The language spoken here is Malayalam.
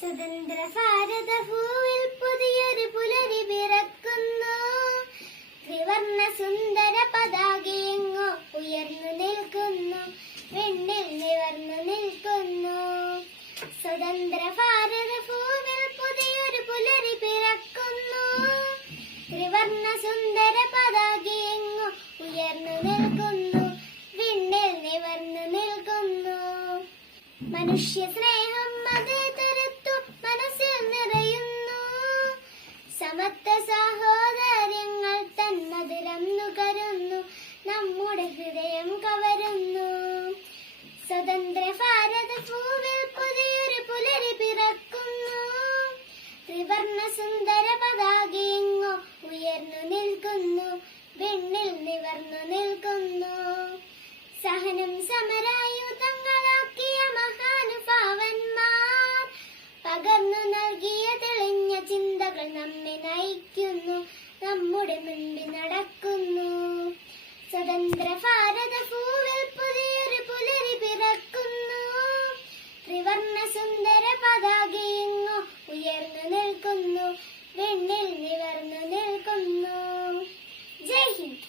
സ്വതന്ത്ര ഭാരത ഭൂവിൽ പുതിയൊരു പുലരി പിറക്കുന്നു. ത്രിവർണ സുന്ദര പതാകയെങ്ങോ ഉയർന്നു നിൽക്കുന്നു. വെണ്ണിൽ നിവർന്നു നിൽക്കുന്നു. സ്വതന്ത്ര ഭാരത ഭൂവിൽ പുതിയൊരു പുലരി പിറക്കുന്നു. ത്രിവർണ സുന്ദര പതാകയെങ്ങോ ഉയർന്നു നിൽക്കുന്നു. വിണ്ണിൽ നിവർന്നു നിൽക്കുന്നു. മനുഷ്യ സ്നേഹം മതേതരത്വ സമത്വ സഹോദര്യങ്ങൾ കരുന്നു നമ്മുടെ ഹൃദയം കവരുന്നു. സ്വതന്ത്ര ഭാരത ഭൂവിൽ പുതിയൊരു പുലരി പിറക്കുന്നു. ത്രിവർണ സുന്ദര പതാകയെങ്ങോ ഉയർന്നു നിൽക്കുന്നു വെണ്ണിൽ നിവർന്നു നിൽക്കുന്നു. നമ്മെ നയിക്കുന്നു നമ്മുടെ മുൻപിൽ നടക്കുന്നു. സ്വതന്ത്ര ഭാരത ഭൂവിൽ പുതിയൊരു പുലരി പിറക്കുന്നു. ത്രിവർണ സുന്ദര പതാകയെങ്ങോ ഉയർന്നു നിൽക്കുന്നു വെണ്ണിൽ നിവർന്നു നിൽക്കുന്നു. ജയ് ഹിന്ദ്.